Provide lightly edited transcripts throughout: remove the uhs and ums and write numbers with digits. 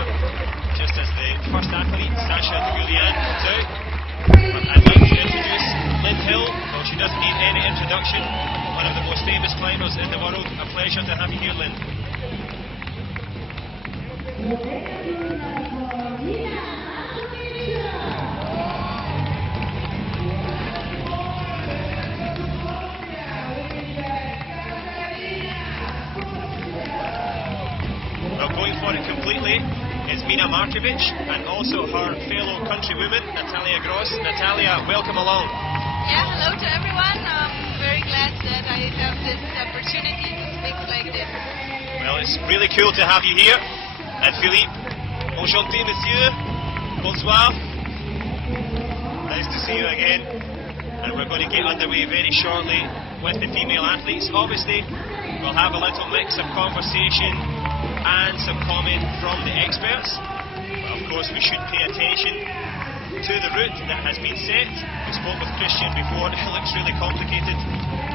start, just as the first athlete, Sasha Julian, comes out. But I'd like to introduce Lynn Hill. Well, she doesn't need any introduction. One of the most famous climbers in the world. A pleasure to have you here, Lynn. Well, going for it completely is Mina Markovic and also her fellow countrywoman, Natalia Gross. Natalia, welcome along. Yeah, hello to everyone. I'm very glad that I have this opportunity to speak like this. Well, it's really cool to have you here. And Philippe, enchanté, monsieur. Bonsoir. Nice to see you again. And we're going to get underway very shortly with the female athletes. Obviously, we'll have a little mix of conversation and some comment from the experts. But of course, we should pay attention to the route that has been set. We spoke with Christian before. It looks really complicated.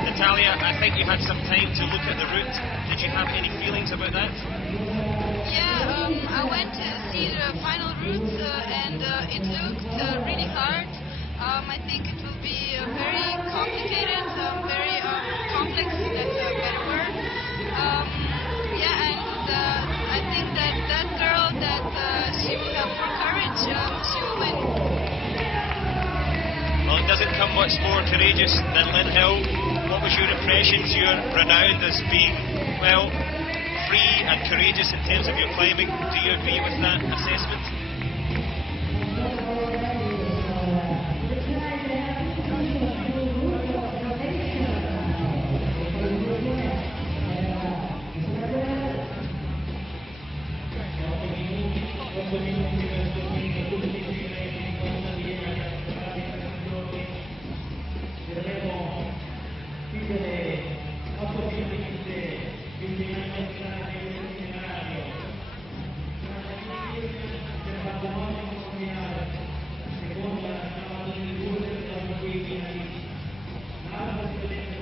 Natalia, I think you had some time to look at the route. Did you have any feelings about that? Yeah, I went to see the final route and it looked really hard. I think it will be very complicated, very complex, that's a better word. I think that girl, she will have more courage, she will win. Well, it doesn't come much more courageous than Lynn Hill. What was your impressions? You're renowned as being, well, free and courageous in terms of your climbing. Do you agree with that assessment?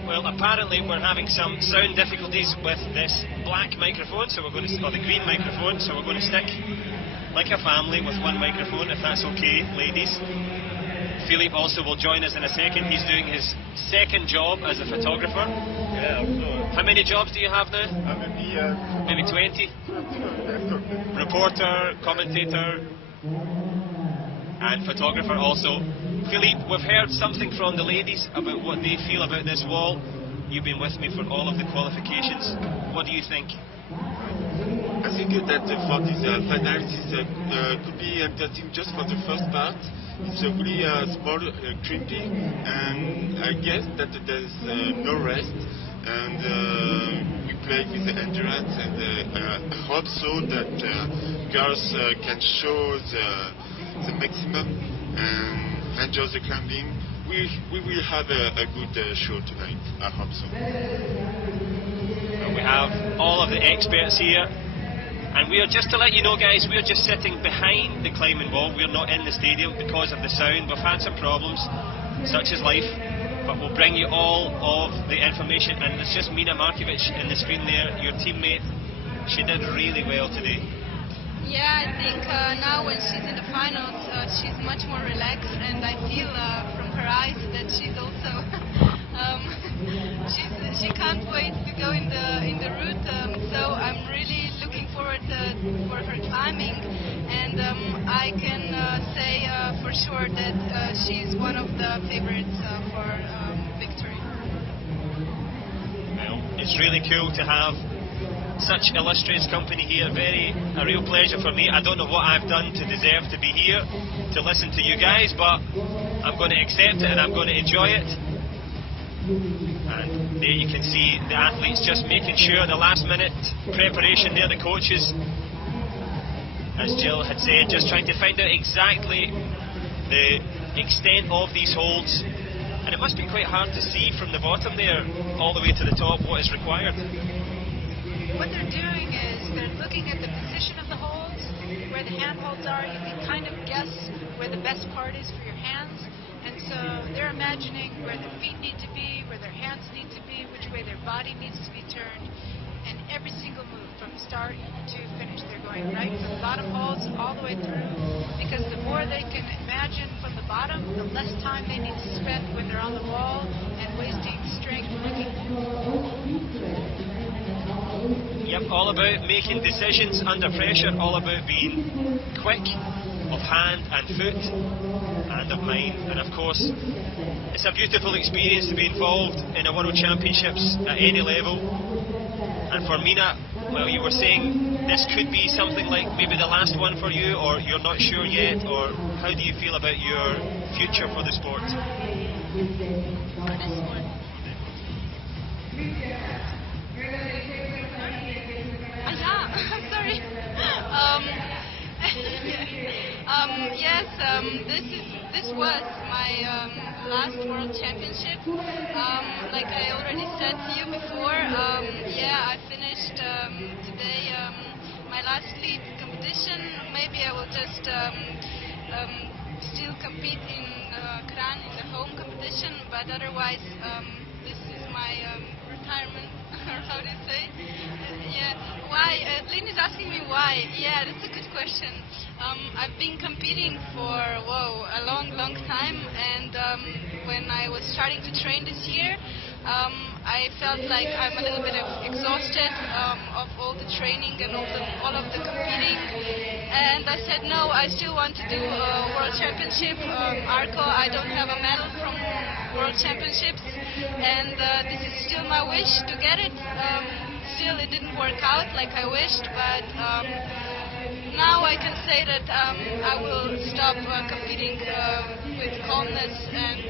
Well, apparently we're having some sound difficulties with this black microphone, so we're going to, or the green microphone, so we're going to stick like a family with one microphone, if that's okay, ladies. Philippe also will join us in a second. He's doing his second job as a photographer. Yeah, also. How many jobs do you have now? Maybe 20? Reporter, commentator, and photographer also. Philippe, we've heard something from the ladies about what they feel about this wall. You've been with me for all of the qualifications. What do you think? I think that for this finalities could be interesting just for the first part. It's a really small, crimpy, and I guess that there's no rest, and we play with the endurance, and I hope so that girls can show the maximum and enjoy the climbing. We will have a good show tonight. I hope so. Well, we have all of the experts here. And we are, just to let you know, guys, we are just sitting behind the climbing wall. We're not in the stadium because of the sound. We've had some problems, such as life, but we'll bring you all of the information. And it's just Mina Markovic in the screen there, your teammate. She did really well today. Yeah, I think now when she's in the finals, she's much more relaxed, and I feel from her eyes that she's also she can't wait to go in the route. So I'm really looking forward for her climbing, and I can say for sure that she's one of the favorites for victory. Well, it's really cool to have such illustrious company here. A real pleasure for me. I don't know what I've done to deserve to be here to listen to you guys, but I'm going to accept it and I'm going to enjoy it. And there you can see the athletes just making sure the last minute preparation there, the coaches, as Jill had said, just trying to find out exactly the extent of these holds. And it must be quite hard to see from the bottom there all the way to the top what is required. What they're doing is they're looking at the position of the holds, where the handholds are. You can kind of guess where the best part is for your hands. And so they're imagining where their feet need to be, where their hands need to be, which way their body needs to be turned. and every single move from start to finish. They're going right from bottom holes all the way through, because the more they can imagine from the bottom, the less time they need to spend when they're on the wall and wasting strength looking. Yep, all about making decisions under pressure, all about being quick of hand and foot and of mind. And of course, it's a beautiful experience to be involved in a World Championships at any level. And for Mina, well, you were saying this could be something like maybe the last one for you, or you're not sure yet, or how do you feel about your future for the sport? Sorry. Yes, this was my last World Championship. Like I already said to you before, I finished today my last lead competition. Maybe I will just still compete in Kran in the home competition, but otherwise this is my retirement, or how do you say? Why? Lynn is asking me why. Yeah, that's a good question. I've been competing for a long time, and when I was starting to train this year, I felt like I'm a little bit exhausted of all the training and all of the competing, and I said no, I still want to do a World Championship. Arco, I don't have a medal from World Championships, and this is still my wish to get it. Still, it didn't work out like I wished, but now I can say that I will stop competing with calmness and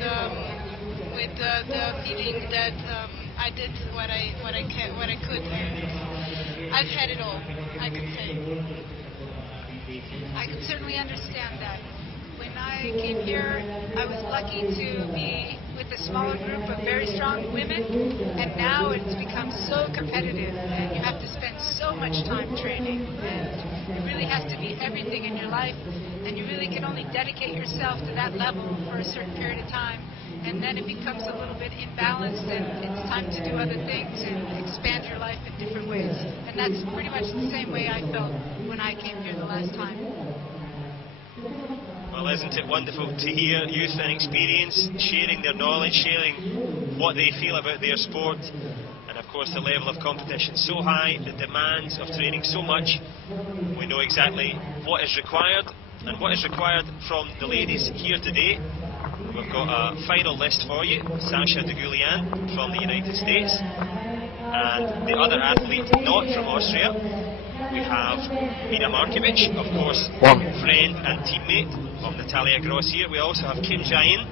with the feeling that I did what I could. I've had it all, I can say. I can certainly understand that. When I came here, I was lucky to be with a smaller group of very strong women, and now it's become so competitive, and you have to spend so much time training, and it really has to be everything in your life, and you really can only dedicate yourself to that level for a certain period of time, and then it becomes a little bit imbalanced, and it's time to do other things and expand your life in different ways. And that's pretty much the same way I felt when I came here the last time. Well, isn't it wonderful to hear youth and experience sharing their knowledge, sharing what they feel about their sport, and of course the level of competition so high, the demands of training so much. We know exactly what is required, and what is required from the ladies here today. We've got a final list for you. Sasha de Goulian from the United States, and the other athlete not from Austria, we have Mina Markovic, of course, friend and teammate of Natalia Grossier. We also have Kim Jae-in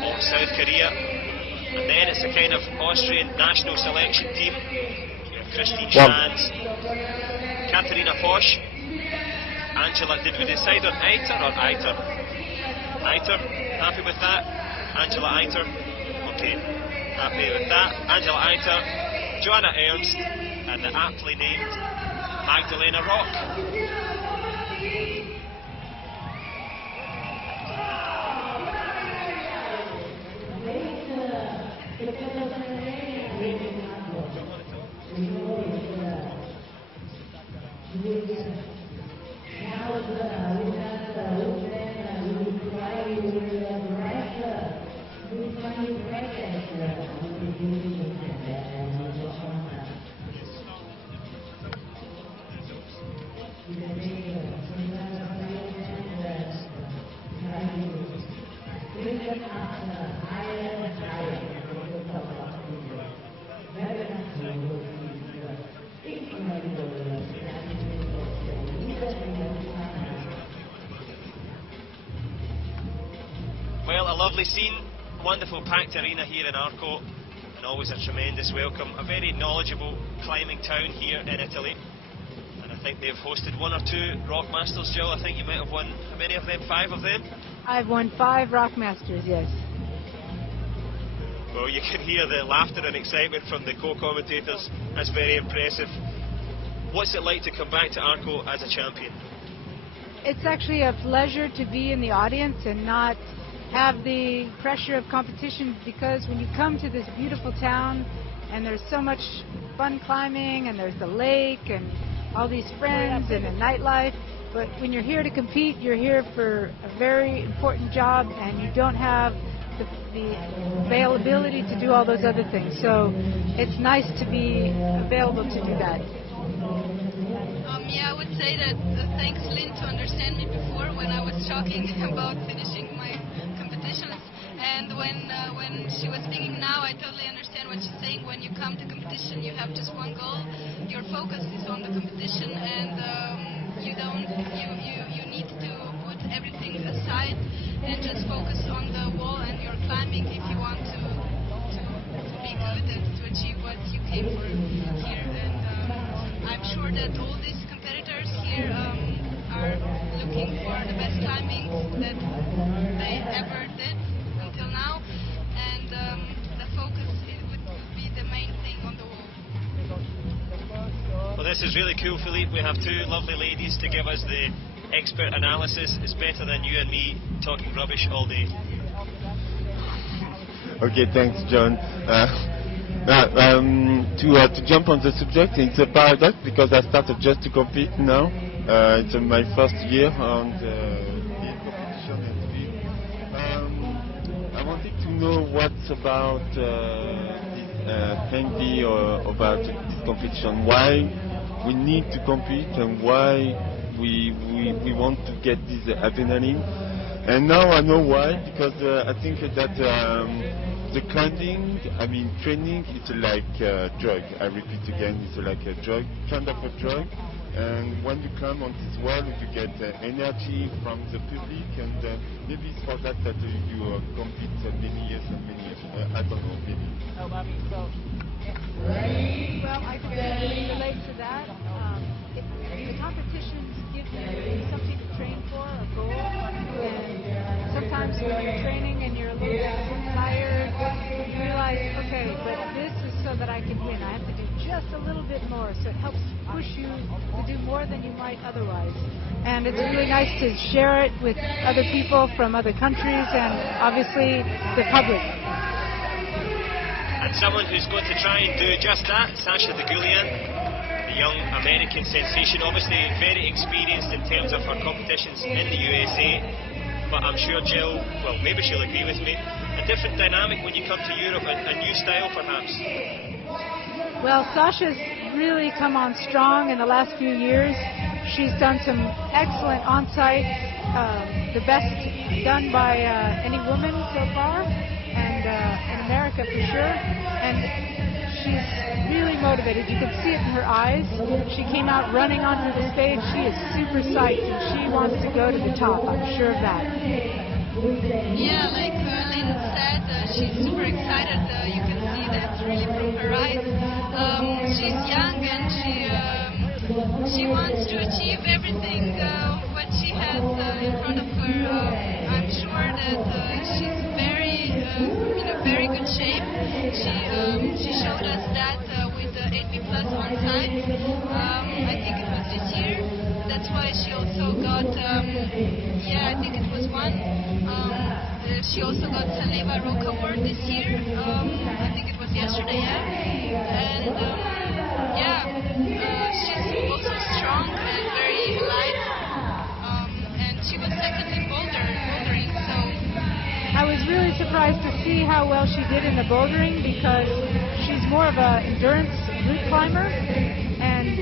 of South Korea, and then it's a kind of Austrian national selection team. We have Christine Schanz, Katharina Posch, Angela, did we decide on Eiter or Eiter? Eiter, happy with that? Angela Eiter, okay, happy with that. Angela Eiter, Joanna Ernst, and the aptly named Magdalena Rock. Well, a lovely scene, wonderful packed arena here in Arco, and always a tremendous welcome. A very knowledgeable climbing town here in Italy, and I think they've hosted one or two Rock Masters. Jill, I think you might have won, how many of them? 5 of them? I've won 5 Rock Masters, yes. Well, you can hear the laughter and excitement from the co-commentators. That's very impressive. What's it like to come back to Arco as a champion? It's actually a pleasure to be in the audience and not have the pressure of competition, because when you come to this beautiful town and there's so much fun climbing, and there's the lake, and all these friends, and the nightlife. But when you're here to compete, you're here for a very important job, and you don't have the availability to do all those other things. So it's nice to be available to do that. Yeah, I would say that thanks, Lynn, to understand me before when I was talking about finishing my competitions. And when she was speaking now, I totally understand what she's saying. When you come to competition, you have just one goal. Your focus is on the competition, and you need to put everything aside and just focus on the wall and your climbing if you want to be good and to achieve what you came for here. And I'm sure that all these competitors here are looking for the best climbing that they ever did until now, and the focus would be the main thing on the wall. Well, this is really cool, Philippe. We have two lovely ladies to give us the expert analysis. It's better than you and me talking rubbish all day. Okay, thanks, John. To jump on the subject, it's a paradox because I started just to compete now. It's my first year on the competition and field. I wanted to know what's about this envy or about this competition. Why we need to compete and why we want to get this adrenaline. And now I know why, because I think that the climbing, training, it's like a drug. I repeat again, it's like a drug, kind of a drug. And when you climb on this wall, you get energy from the public, and maybe it's for that you compete many years and many years. I don't know, maybe. Well, I can relate to that. The competitions give you something to train for, a goal, and sometimes when you're training and you're a little bit tired, you realize, okay, but this is so that I can win. I have to do just a little bit more, so it helps push you to do more than you might otherwise. And it's really nice to share it with other people from other countries and obviously the public. And someone who's going to try and do just that, Sasha Degulian, the young American sensation, obviously very experienced in terms of her competitions in the USA, but I'm sure Jill, well, maybe she'll agree with me, a different dynamic when you come to Europe, a new style perhaps. Well, Sasha's really come on strong in the last few years. She's done some excellent on-site, the best done by any woman so far, and in America for sure. And she's really motivated. You can see it in her eyes. She came out running onto the stage. She is super psyched, and she wants to go to the top. I'm sure of that. Yeah, like Lynn said, she's super excited. You can see that really from her eyes. She's young and she wants to achieve everything what she has in front of her. I'm sure that she's in a very good shape. She showed us that with the 8B Plus on site. I think it was this year. That's why she also got, I think it was one. She also got Saleva Rock Award this year. I think it was yesterday, And she's also strong and very alive. And she was second in bouldering, so. I was really surprised to see how well she did in the bouldering because she's more of an endurance route climber, and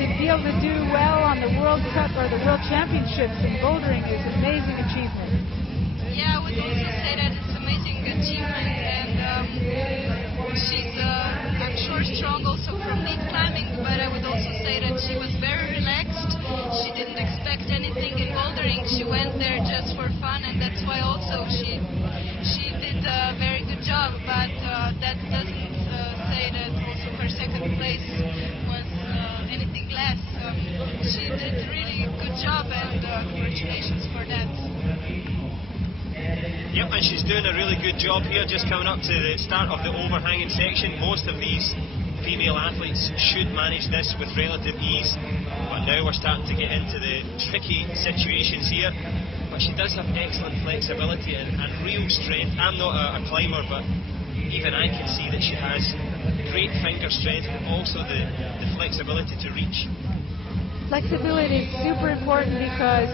to be able to do well on the World Cup or the World Championships in bouldering is an amazing achievement. Yeah, I would also say that it's an amazing achievement, and she's, I'm sure, strong also from lead climbing, but I would also say that she was very relaxed. She didn't expect anything in bouldering. She went there just for fun, and that's why also she did a very good job, but that doesn't say that also her second place was anything less. She did a really good job, and congratulations for that. Yep, and she's doing a really good job here, just coming up to the start of the overhanging section. Most of these female athletes should manage this with relative ease, but now we're starting to get into the tricky situations here. But she does have excellent flexibility and real strength. I'm not a climber, but even I can see that she has great finger strength and also the flexibility to reach. Flexibility is super important because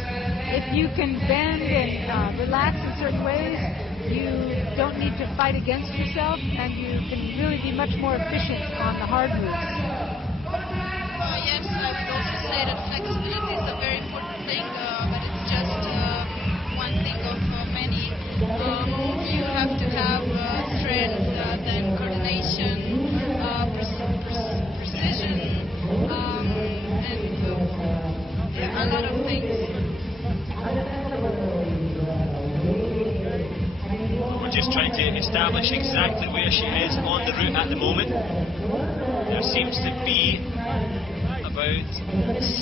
if you can bend and relax in certain ways, you don't need to fight against yourself, and you can really be much more efficient on the hard moves. Yes, I would also say that flexibility is a very important thing, but it's just one thing of many. You have to have strength, then coordination, precision, and a lot of things. We're just trying to establish exactly where she is on the route at the moment. There seems to be about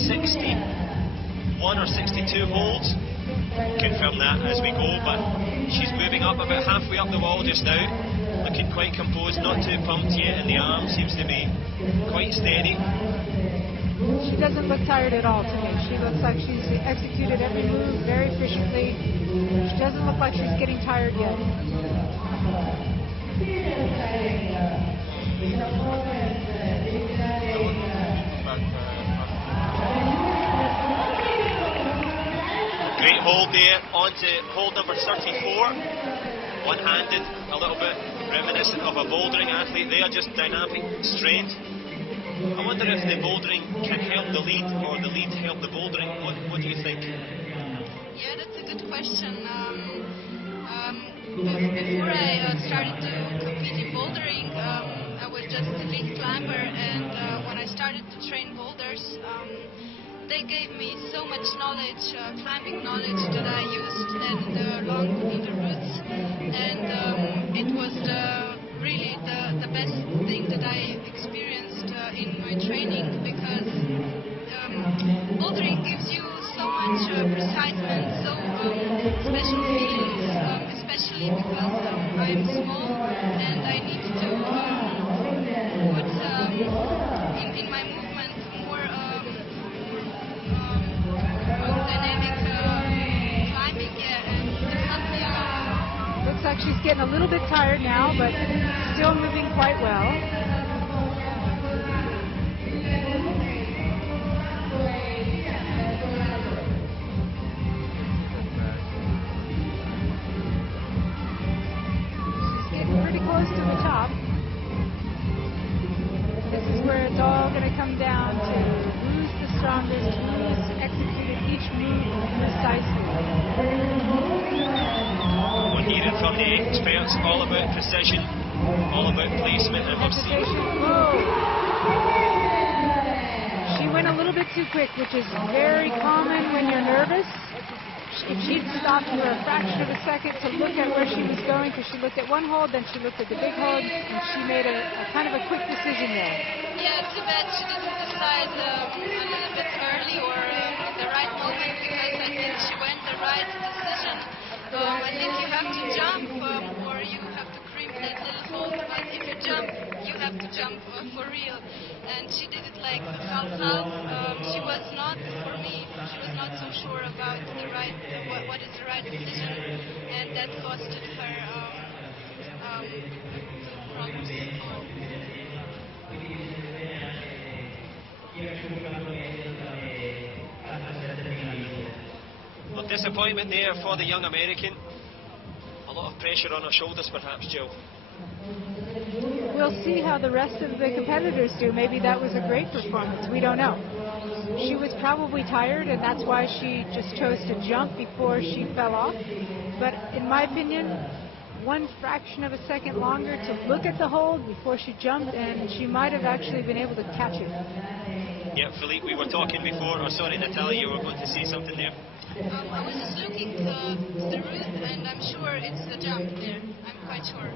61 or 62 holds. Confirm that as we go, but she's moving up about halfway up the wall just now, looking quite composed, not too pumped yet, and the arm seems to be quite steady. She doesn't look tired at all to me. She looks like she's executed every move very efficiently. She doesn't look like she's getting tired yet. Great hold there, on to hold number 34. One-handed, a little bit reminiscent of a bouldering athlete there, just dynamic strength. I wonder if the bouldering can help the lead or the lead help the bouldering. What do you think? Yeah, that's a good question. Before I started to compete in bouldering, I was just a lead climber, and when I started to train boulders, they gave me so much knowledge, climbing knowledge that I used along the routes, and it was really the best thing that I experienced in my training, because bouldering gives you so much precisement, so special feelings, especially because I'm small and I need to put in my movement more dynamic climbing, and definitely. Looks like she's getting a little bit tired now, but still moving quite well. Pretty close to the top. This is where it's all going to come down to who's the strongest, who's executed each move precisely. We're hearing from the experts all about precision, all about placement and her seat. She went a little bit too quick, which is very common when you're nervous. If she'd stopped for a fraction of a second to look at where she was going, because she looked at one hold, then she looked at the big hold, and she made a kind of a quick decision there. Yeah, too bad she didn't decide a little bit early or at the right moment, because I think she went the right decision. I think you have to jump or you have to crimp that little hold, but if you jump, you have to jump for real. And she did it like half-half. She was not, for me, she was not so sure about the right, what is the right decision, and that costed her problems on. Well, disappointment there for the young American. A lot of pressure on her shoulders, perhaps, Jill. We'll see how the rest of the competitors do. Maybe that was a great performance. We don't know. She was probably tired, and that's why she just chose to jump before she fell off. But in my opinion, one fraction of a second longer to look at the hold before she jumped, and she might have actually been able to catch it. Yeah, Philippe, we were talking before, or sorry, Natalia, you were going to say something there. I was just looking to the route, and I'm sure it's the jump there. I'm quite sure.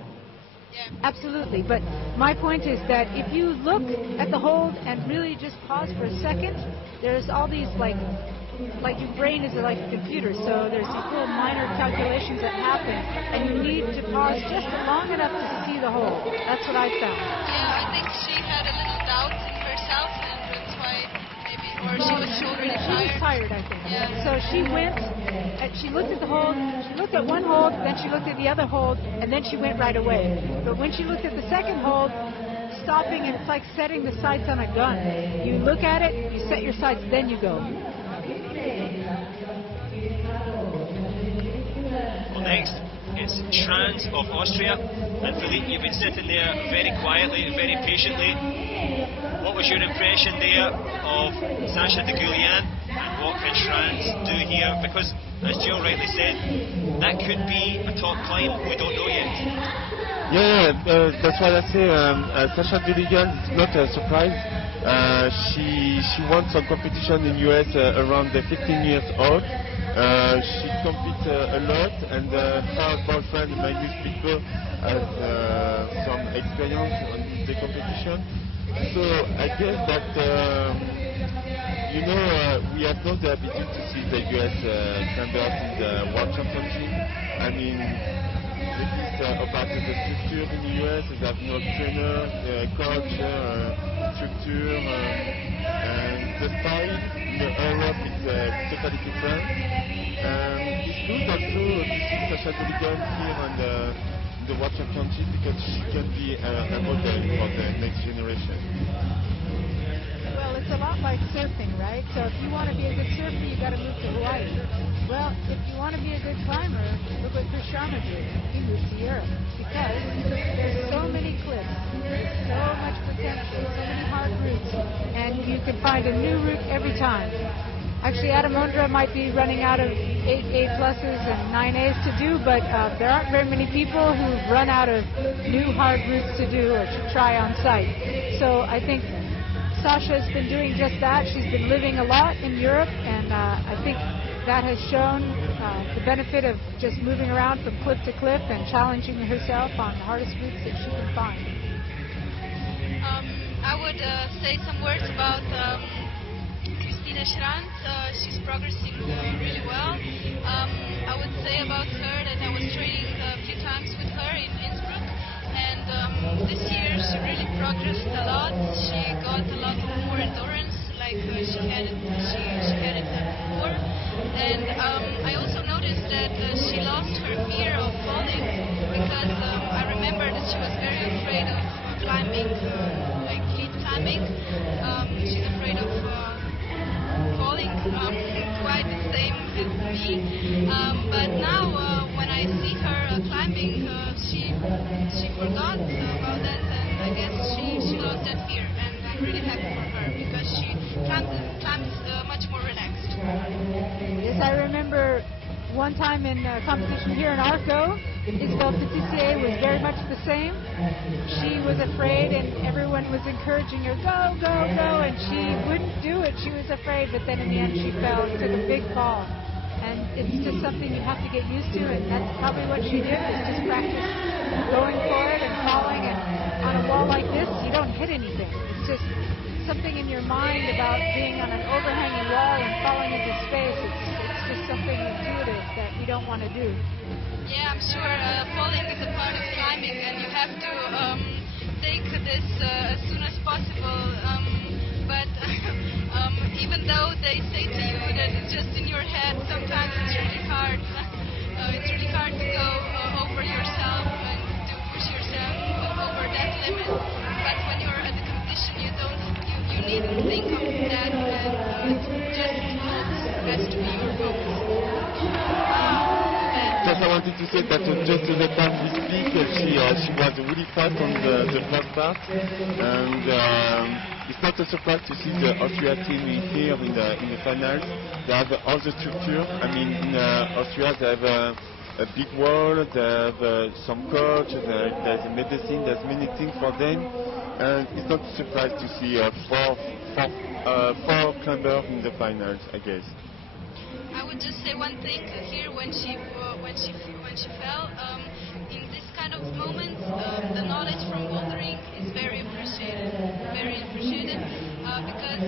Yeah. Absolutely, but my point is that if you look at the hold and really just pause for a second, there's all these like your brain is like a computer, so there's these little minor calculations that happen, and you need to pause just long enough to see the hold. That's what I found. Yeah, I think she had a little doubt in herself, and that's why maybe, or she was already tired. She was tired, I think. Yeah. So she went She looked at the hold, she looked at one hold, then she looked at the other hold, and then she went right away. But when she looked at the second hold, stopping, and it's like setting the sights on a gun. You look at it, you set your sights, then you go. Well, next it's Trans of Austria, and Philippe, you've been sitting there very quietly, very patiently. What was your impression there of Sasha de Goulian, and what can Trans do here? Because, as Jill rightly said, that could be a top climb, we don't know yet. Yeah, that's why I say Sasha de Goulian is not a surprise. She won some competition in US around 15 years old. She competes a lot, and her boyfriend Magnus Pitko has some experience on the competition. So I guess that we have not the ability to see the US climbers in the World Championship. I mean, this is about the structure in the US. They have no trainer, coach, structure, and the style in Europe is totally different. It's good also to see Sasha Goulian here on the World Championship, because she can be a model for the next generation. Well, it's a lot like surfing, right? So if you want to be a good surfer, you got to move to Hawaii. Well, if you want to be a good climber, look what Chris Sharma did. He moved to Europe, because there's so many cliffs, so much potential, so many hard routes, and you can find a new route every time. Actually, Adam Ondra might be running out of 8 A+s and 9 A's to do, but there aren't very many people who've run out of new hard routes to do or to try on site. So I think Sasha's been doing just that. She's been living a lot in Europe, and I think that has shown the benefit of just moving around from cliff to cliff and challenging herself on the hardest routes that she can find. I would say some words about Christina Schranz. She's progressing really well. I would say about her that I was training a few times with her in Innsbruck, and this year she really progressed a lot. She got a lot more endurance, like she had it before. And I also noticed that she lost her fear of falling, because I remember that she was very afraid of climbing, like lead climbing. She's afraid of falling, quite the same as me. But now when I see her climbing, she forgot about that, and I guess she lost that fear. And I'm really happy for her, because she climbs much more relaxed. Yes, I remember one time in a competition here in Arco, Isabelle Petissier was very much the same. She was afraid, and everyone was encouraging her, go, go, go, and she wouldn't do it. She was afraid, but then in the end she fell and took a big fall. And it's just something you have to get used to, and that's probably what she did, was just practice going for it and falling. And on a wall like this, you don't hit anything. It's just something in your mind about being on an overhanging wall and falling into space. It's just something intuitive that we don't want to do. Yeah, I'm sure falling is a part of climbing, and you have to take this as soon as possible. But even though they say to you that it's just in your head, sometimes it's really hard. It's really hard to go over yourself and to push yourself over that limit. But when you're at the competition, you needn't think of that, and just has to be your focus. Just I wanted to say that just to the time we speak, she was really fast on the first part, and it's not a surprise to see the Austria team here in the finals. They have all the structure. I mean, in Austria they have a big wall, they have some coach, there's medicine, there's many things for them, and it's not a surprise to see four climbers in the finals, I guess. I would just say one thing here: when she fell, in this kind of moments, the knowledge from bouldering is very appreciated, because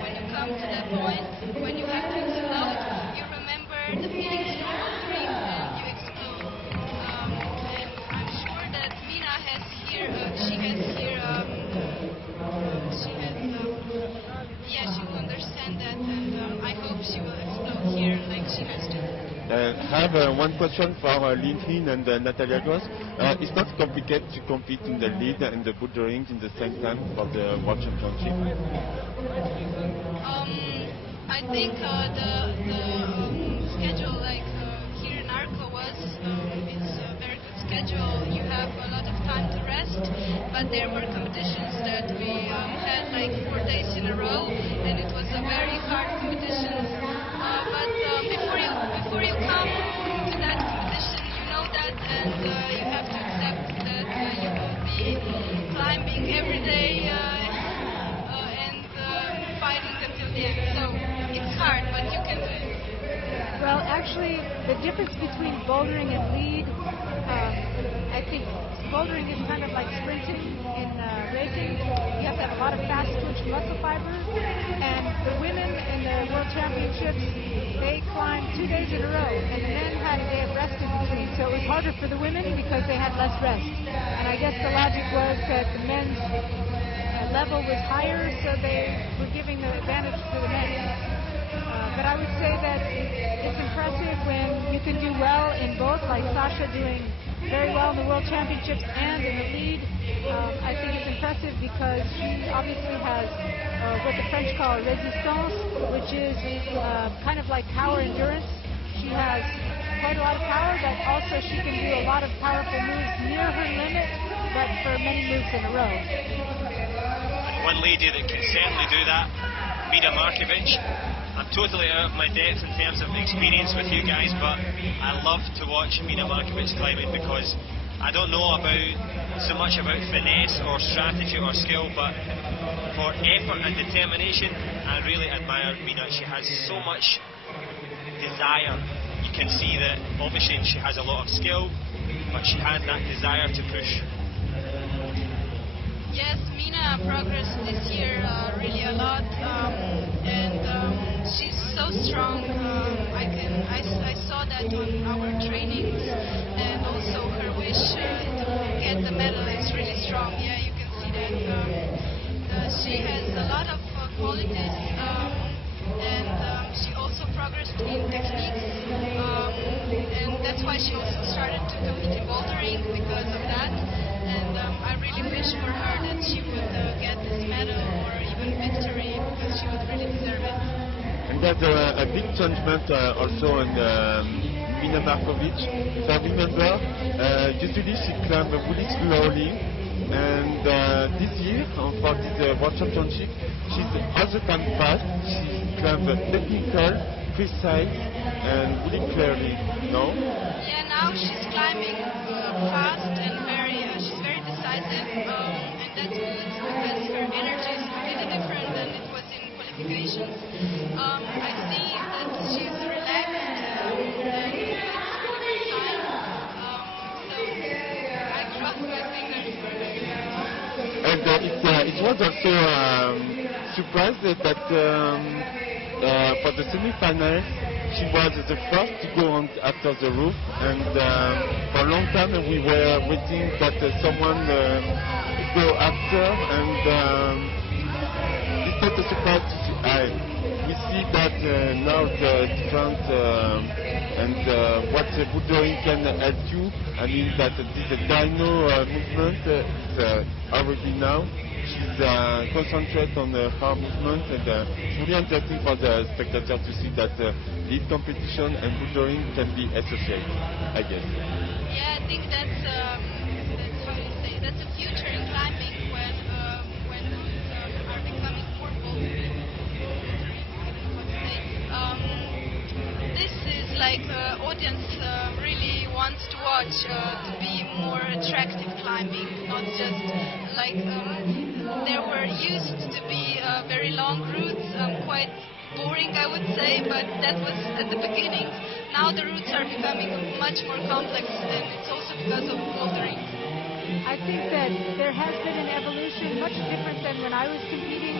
when you come to that point, when you have to explode, you remember the feelings from bouldering and you explode. And I'm sure that Mina has here, she will understand that, and I hope she will explode here like she has to. I have one question for Lin Hin and Natalia Gross. It's not complicated to compete in the lead and the bouldering in the same time for the World Championship? I think the schedule, like here in Arco, is a very good schedule. You have a lot of time to rest, but there were competitions that we had like 4 days in a row, and it was a very hard competition. But before you come to that competition, you know that, and you have to accept that you will be climbing every day and fighting until the end. So it's hard, but you can do it. Well, actually, the difference between bouldering and lead, I think bouldering is kind of like sprinting in racing. You have to have a lot of fast twitch muscle fibers. And the women in the World Championships, they climbed 2 days in a row, and the men had a day of rest in between. So it was harder for the women because they had less rest. And I guess the logic was that the men's level was higher, so they were giving the advantage to the men. But I would say that it's impressive when you can do well in both, like Sasha doing very well in the World Championships and in the lead. I think it's impressive because she obviously has what the French call resistance, which is kind of like power endurance. She has quite a lot of power, but also she can do a lot of powerful moves near her limit, but for many moves in a row. One lady that can certainly do that, Mina Markovic. I'm totally out of my depth in terms of experience with you guys, but I love to watch Mina Markovic climbing because I don't know so much about finesse or strategy or skill, but for effort and determination, I really admire Mina. She has so much desire. You can see that obviously she has a lot of skill, but she has that desire to push. Yes, Mina progressed this year really a lot, and she's so strong. I saw that on our trainings, and also her wish to get the medal is really strong. Yeah, you can see that she has a lot of qualities, and she also progressed in techniques, and that's why she also started to compete in bouldering because of that. And I really wish for her that she would get this medal or even victory because she would really deserve it. And there's a big changement also in Mina Markovic. So I remember usually she climbed really slowly, and this year for this World Championship, she's all the time fast. She climbs technical, precise, and really clearly. No? Yeah, now she's climbing fast and she's very decisive, and that's good because her energy is completely different than it was in qualifications. I see that she's relaxed and it's a good sign. So I cross my fingers for her. And it was also surprised that for the semi-finals, she was the first to go on after the roof, and for a long time we were waiting that someone go after, and it's not a surprise to see. We see that now the different and what the bouldering can help you. I mean that this dyno movement is already now. She's concentrate on her movement, and it's really interesting for the spectator to see that lead competition and bouldering can be associated, I guess. Yeah, I think that's how you say, that's the future in climbing when routes are becoming more bouldering. This is like audience really wants to watch to be more attractive climbing, not just like there were used to be very long routes, quite boring I would say, but that was at the beginning. Now the routes are becoming much more complex, and it's also because of bouldering. I think that there has been an evolution much different than when I was competing.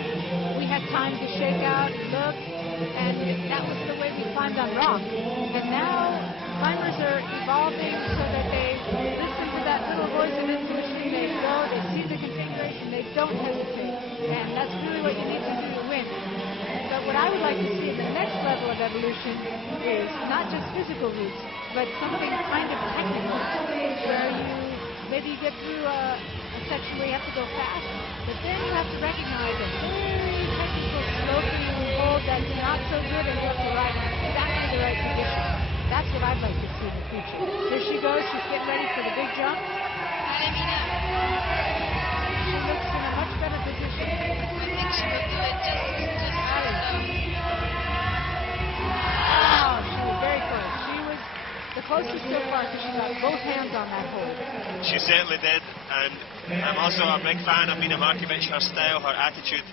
We had time to shake out and look, and that was the way we climbed on rock. And now climbers are evolving so that they listen to that little voice of intuition, they go, they see the configuration, they don't hesitate. And that's really what you need to do to win. But what I would like to see in the next level of evolution is not not just physical roots, but something kind of technical, where maybe you get through a section where you have to go fast, but then you have to recognize a very technical sloping hold that's not so good, and you have to ride exactly the right position. That's what I'd like to see in the future. Here she goes. She's getting ready for the big jump. She looks in a much better position. I think she will do it just Oh, she was very close. She was the closest so far because she got both hands on that hold. She certainly did, and I'm also a big fan of Mina Markovic. Her style, her attitude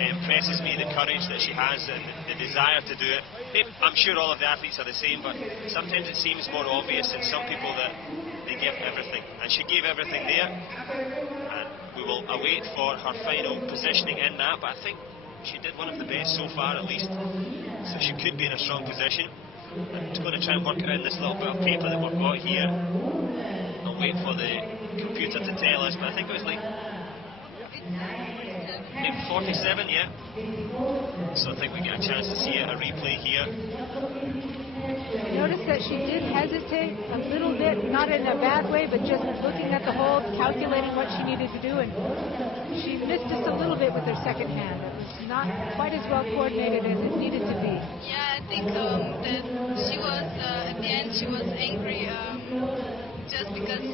impresses me, the courage that she has and the desire to do it. I'm sure all of the athletes are the same, but sometimes it seems more obvious in some people that they give everything, and she gave everything there, and we will await for her final positioning in that, but I think she did one of the best so far at least, so she could be in a strong position. I'm just going to try and work it in this little bit of paper that we've got here. I'll wait for the computer to tell us, but I think it was like 47, yeah. So I think we get a chance to see a replay here. Notice that she did hesitate a little bit, not in a bad way, but just looking at the hold, calculating what she needed to do, and she missed just a little bit with her second hand. It was not quite as well coordinated as it needed to be. Yeah, I think that she was, at the end, she was angry just because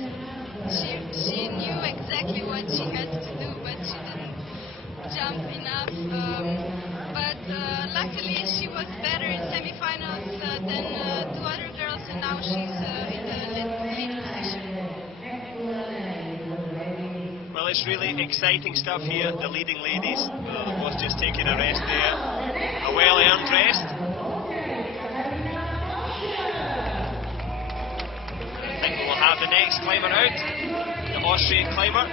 she knew exactly what she had to do, but she didn't jump enough. But luckily, she was better in semifinals than two other girls, and now she's in the leading position. Well, it's really exciting stuff here. The leading ladies was just taking a rest there. A well-earned rest. I think we'll have the next climber out, the Austrian climber.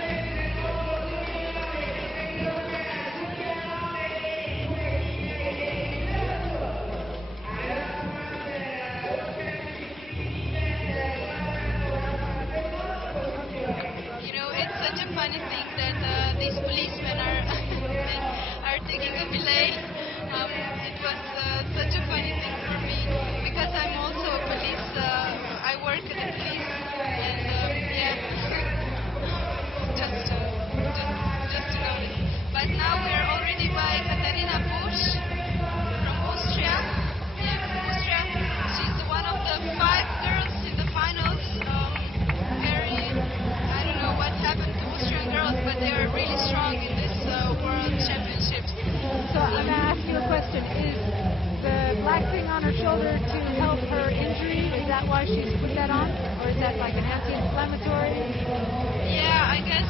Funny thing that these policemen are taking a belay. It was such a funny thing for me because I'm also a police. I work at the police, and yeah, just to notice. But now we're already by Katharina Busch from Austria. Yeah, from Austria. She's one of the 5 girls in the finals. I don't know what happened to Austrian girls, but they are really strong in this World Championships. So I'm going to ask you a question. Is the black thing on her shoulder to help her injury? Is that why she's put that on? Or is that like an anti-inflammatory? Yeah, I guess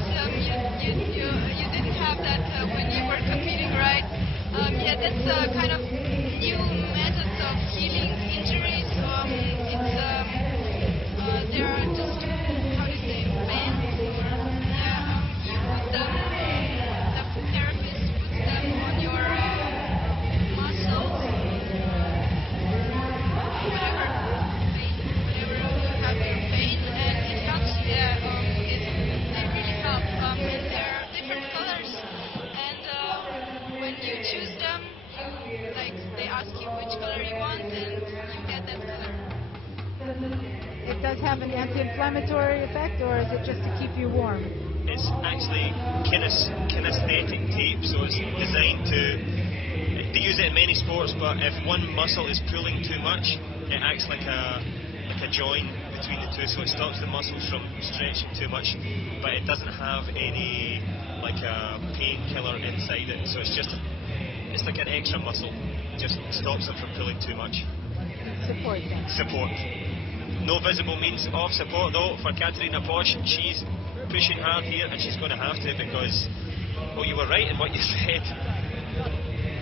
you didn't have that when you were competing, right? Yeah, that's a kind of new method of healing injuries. There are just, how do you say, bands? Yeah, you put them, the therapist puts them on your muscles, whatever you have your pain, and it helps. Yeah, they really help. And there are different colors, and when you choose them, they ask you which color you want, and you get that color. It does have an anti-inflammatory effect, or is it just to keep you warm? It's actually kinesthetic tape, so it's designed to... They use it in many sports, but if one muscle is pulling too much, it acts like a join between the two, so it stops the muscles from stretching too much, but it doesn't have any like a painkiller inside it, so it's like an extra muscle. It just stops them from pulling too much. Support then. Support. No visible means of support though for Katharina Bosch. She's pushing hard here, and she's going to have to, because, well, you were right in what you said.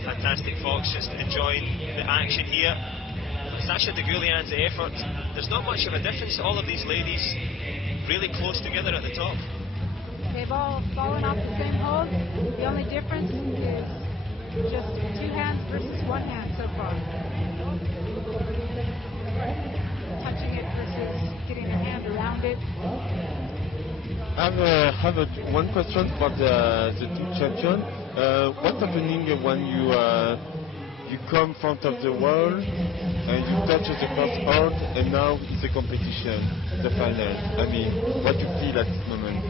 Fantastic Fox, just enjoying the action here. Sasha Degulian's effort, there's not much of a difference. All of these ladies really close together at the top. They've all fallen off the same hold. The only difference is just 2 hands versus 1 hand so far. Touching it versus getting a hand around it. I have one question for the two champions. What's happening when you you come in front of the wall and you touch the first hold, and now it's a competition, the final. I mean, what you feel at this moment?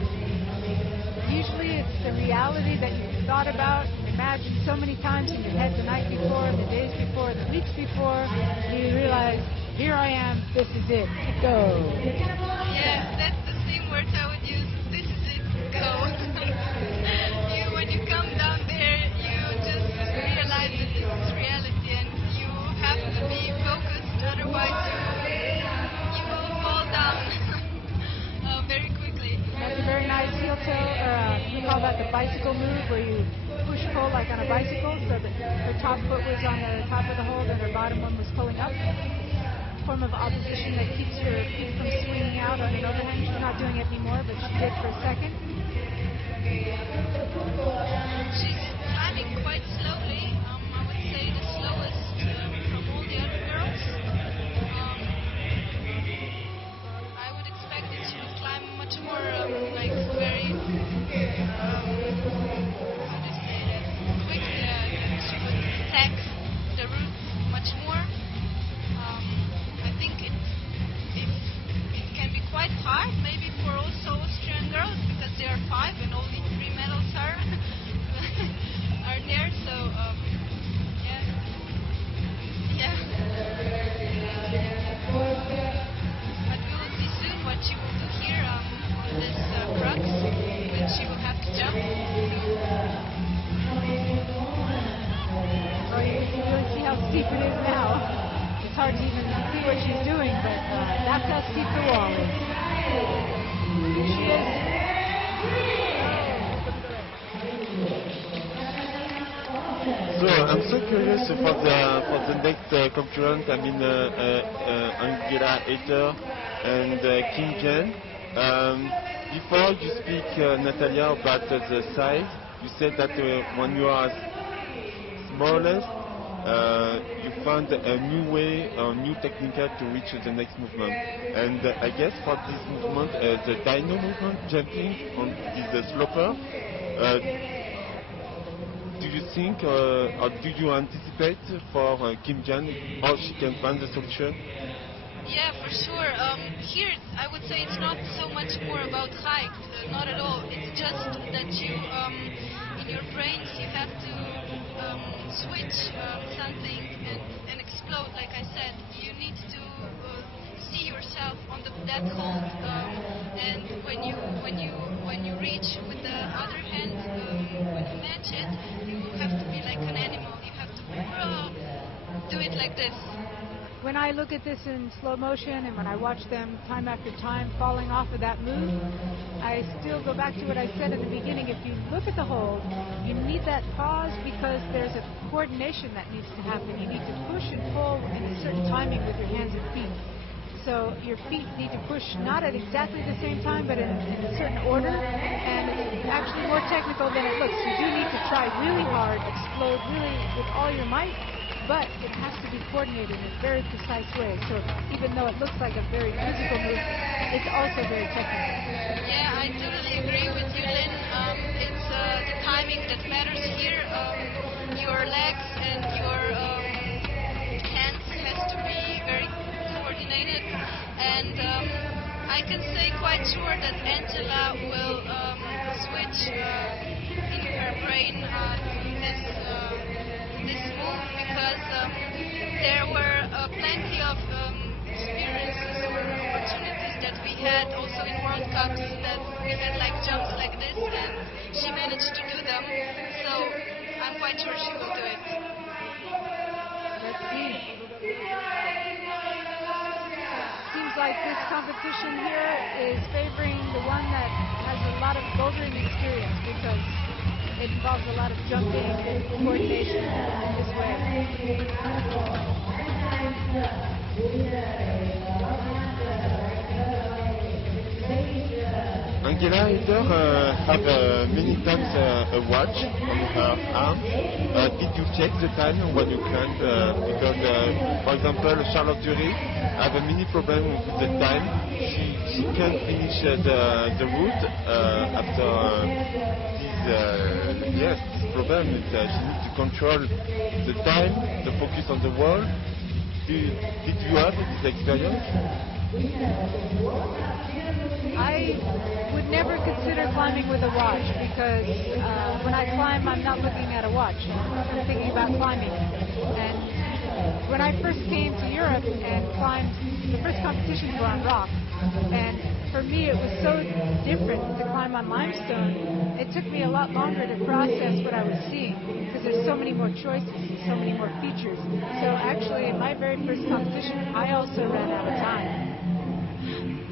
Usually it's the reality that you've thought about, imagined so many times in your head the night before, the days before, the weeks before, and you realize, here I am, this is it, go. Yeah, that's the same words I would use. This is it, go. When you come down there, you just realize that this is reality and you have to be focused, otherwise you will fall down very quickly. That's a very nice heel toe, or we call that the bicycle move, where you push-pull like on a bicycle, so that her top foot was on the top of the hold and her bottom one was pulling up. Form of opposition that keeps your feet from swinging out on an overhand. She's not doing it anymore, but she did for a second. She's climbing quite slowly. I would say the slowest from all the other girls. I would expect that she would climb much more like very how do you say that? Quick. She would attack the route much more. I think it can be quite hard, maybe for also Austrian girls, because there are 5 and only 3 medals are there. So yeah. But we will see soon what she will do here on this crux, when she will have to jump. Well, you can really see how steep it is now. It's hard to even see what she's doing, but that's how steep the wall is. Here she is. So I'm so curious for the next concurrent. I mean, Angela Hater and Kim Jen. Before you speak, Natalia, about the size, you said that when you are smallest, you found a new way, a new technique to reach the next movement. And I guess for this movement, the dyno movement, jumping on this sloper, do you think or do you anticipate for Kim Jan how she can find the solution? Yeah, for sure. Here, I would say it's not so much more about height, not at all. It's just that you, in your brains, you have to switch something and explode. Like I said, you need to see yourself on that hold, and when you reach with the other hand, when you match it, you have to be like an animal. You have to do it like this. When I look at this in slow motion and when I watch them time after time falling off of that move, I still go back to what I said in the beginning. If you look at the hold, you need that pause because there's a coordination that needs to happen. You need to push and pull in a certain timing with your hands and feet. So your feet need to push not at exactly the same time, but in a certain order. And it's actually more technical than it looks. You do need to try really hard, explode really with all your might, but it has to be coordinated in a very precise way. So even though it looks like a very physical move, it's also very technical. Yeah, I totally agree with you, Lynn. It's the timing that matters here. Your legs and your hands has to be very coordinated. And I can say quite sure that Angela will switch in her brain this move, because there were plenty of experiences or opportunities that we had also in World Cups that we had like jumps like this, and she managed to do them. So I'm quite sure she will do it. Let's see. Seems like this competition here is favoring the one that has a lot of bouldering experience, because it involves a lot of jumping and coordination in this way. Angela Hater have many times a watch on her arm. Did you check the time when you climbed? Because, for example, Charlotte Dury have a mini problem with the time. She can't finish the route after this problem. She needs to control the time, the focus on the wall. Did you have this experience? I would never consider climbing with a watch because when I climb, I'm not looking at a watch. I'm thinking about climbing. And when I first came to Europe and climbed, the first competitions were on rock. And for me, it was so different to climb on limestone. It took me a lot longer to process what I was seeing because there's so many more choices and so many more features. So actually, in my very first competition, I also ran out of time.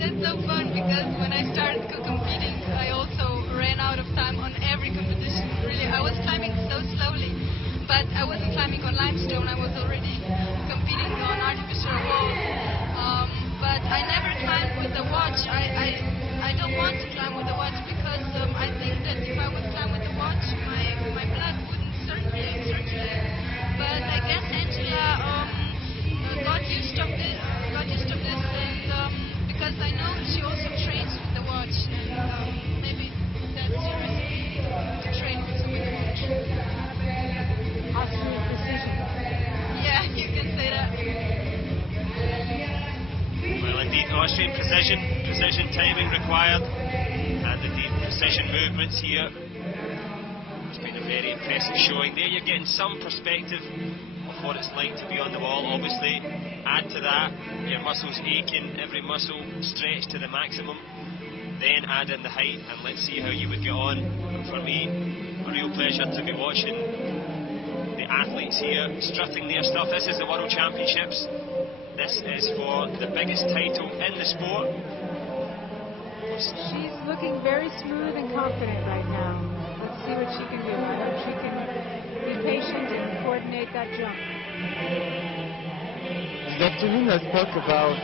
That's so fun because when I started competing, I also ran out of time on every competition. Really, I was climbing so slowly, but I wasn't climbing on limestone. I was already competing on artificial walls. But I never climbed with a watch. I don't want to climb with a watch because I think that if I would climb with a watch, my blood wouldn't circulate. But I guess Angela got used to this, and because I know she also trains with the watch, and maybe that's the recipe to train also with a watch. Absolute precision. Yeah, you can say that. Well, indeed, Austrian precision timing required, and indeed precision movements here. It's been a very impressive showing there. You're getting some perspective of what it's like to be on the wall. Obviously, add to that your muscles aching, every muscle stretched to the maximum. Then add in the height, and let's see how you would get on. And for me, a real pleasure to be watching the athletes here strutting their stuff. This is the World Championships. This is for the biggest title in the sport. She's looking very smooth and confident right now. Let's see what she can do. I hope she can be patient and coordinate that jump. This afternoon I spoke about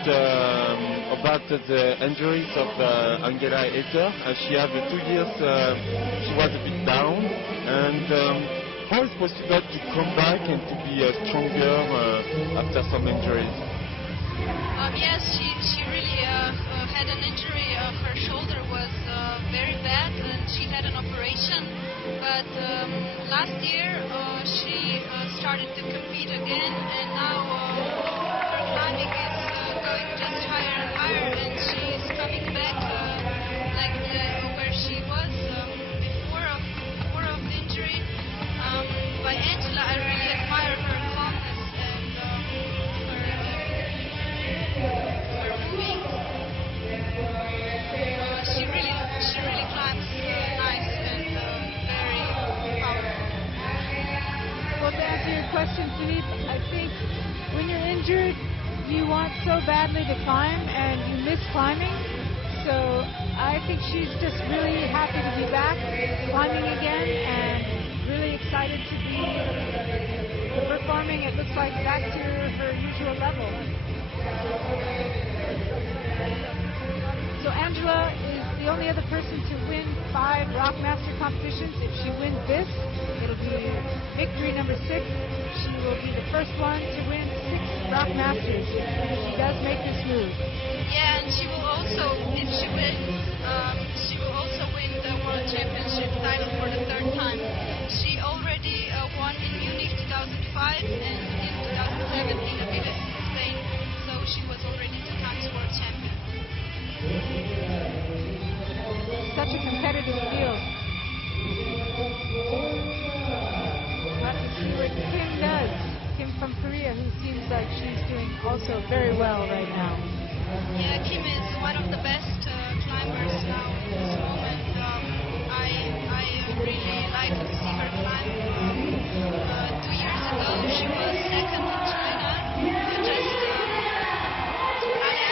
the injuries of Angela Etter. She had 2 years, she was a bit down. And how is it possible to come back and to be stronger after some injuries? Yes, she really had an injury. Her shoulder was very bad, and she had an operation. But last year she started to compete again, and now her climbing is going just higher and higher, and she's coming back where she was before of the injury. By Angela, I really admire her calmness and her moving. She really climbs nice and very powerful. Well, to answer your question, Philippe, I think when you're injured, you want so badly to climb and you miss climbing. So I think she's just really happy to be back climbing again and really excited to be performing, it looks like, back to her usual level. So Angela is the only other person to win 5 Rockmaster competitions. If she wins this, it'll be victory number 6. She will be the first one to win 6 Rockmasters if she does make this move. Yeah, and she will also, if she wins, she will also win the World Championship title for the 3rd time. She already won in Munich 2005 and in 2007 in Avilés, Spain. So she was already 2 times World Champion. Such a competitive field. We'll have to see what Kim does. Kim from Korea, who seems like she's doing also very well right now. Yeah, Kim is one of the best climbers now in this moment. I really like to see her climb. 2 years ago, she was 2nd in China.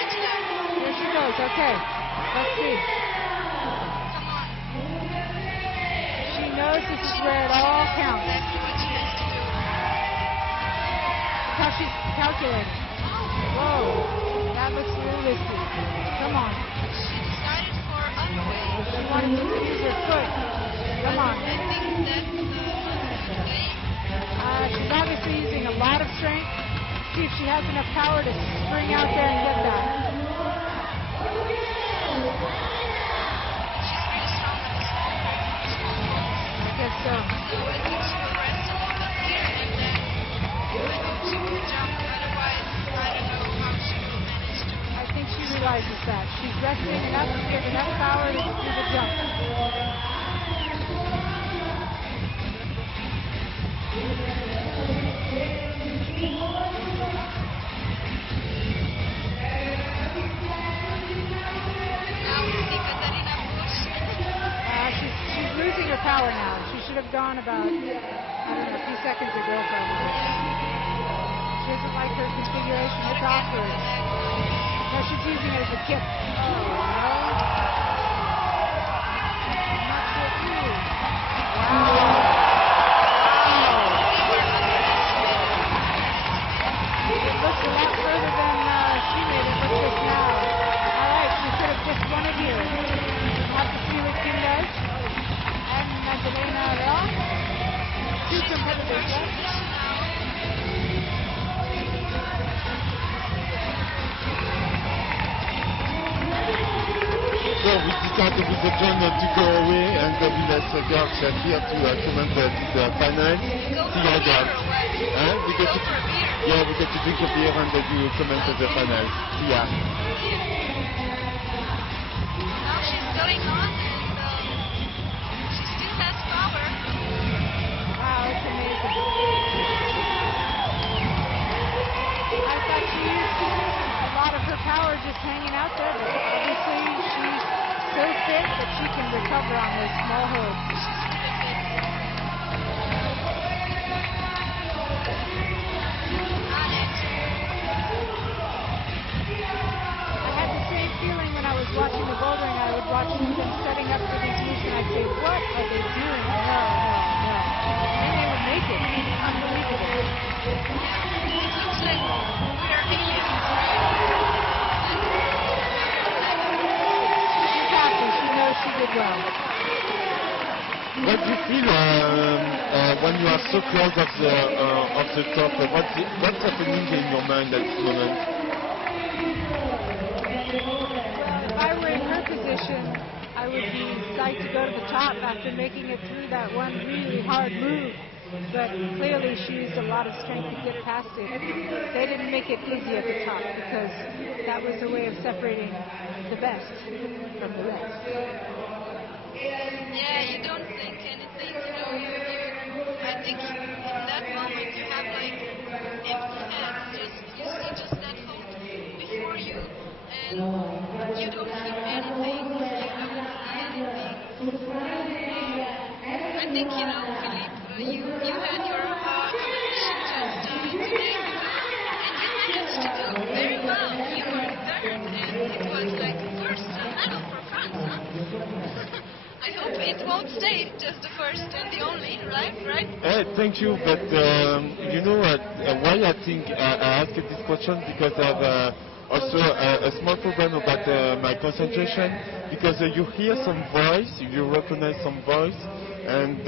Angela. Here she goes. Okay, let's see. Come on. She knows this is where it all counts. Exactly what she has to do. How she's calculating. Whoa, that looks realistic. Come on. She decided for underway. She wanted to use her foot. Come on. I think that's the game. She's obviously using a lot of strength. See if she has enough power to spring out there and get that. She's really strong. I guess so. So I think realizes that. She's resting enough to give enough power to do the jump. She's losing her power now. She should have gone about, I don't know, a few seconds ago probably. She doesn't like her configuration. It's awkward. No, she's using it as a kick. Oh, no. Not so cool. Wow. It looks a lot further than she made it look just now. All right, she could have just won it here. We'll have to see what Kim does. And Magdalena Ross. Two competitors left. So we decided with the John to go away and we let the girls here to comment the final. See you guys. We get to, we get to drink a beer and you comment the final. See ya. Now she's going on and she still has power. Wow, it's amazing. I thought she used a lot of her power just hanging out there, but obviously she's so fit that she can recover on those small holds. I had the same feeling when I was watching the bouldering. I would watch them setting up for these moves and I'd say, what are they doing? No. And they would make it. Unbelievable. It looks like we're aliens. She knows she did well. What do you feel when you are so close of the top? What's happening in your mind at this moment? Well, if I were in her position, I would be psyched to go to the top after making it through that one really hard move. But clearly she used a lot of strength to get past it. They didn't make it easy at the top because that was a way of separating the best from the rest. Yeah, you don't think anything, I think in that moment you have like empty head, you see just that hold before you and you don't feel anything, you don't see anything. I think, Philippe, you had your competition just 2 days ago and you managed to do very well. You were third and it was like first medal for France, huh? I hope it won't stay just the first and the only, right? Thank you, but why I think I asked this question because I have also a small problem about my concentration because you hear some voice, you recognize some voice, and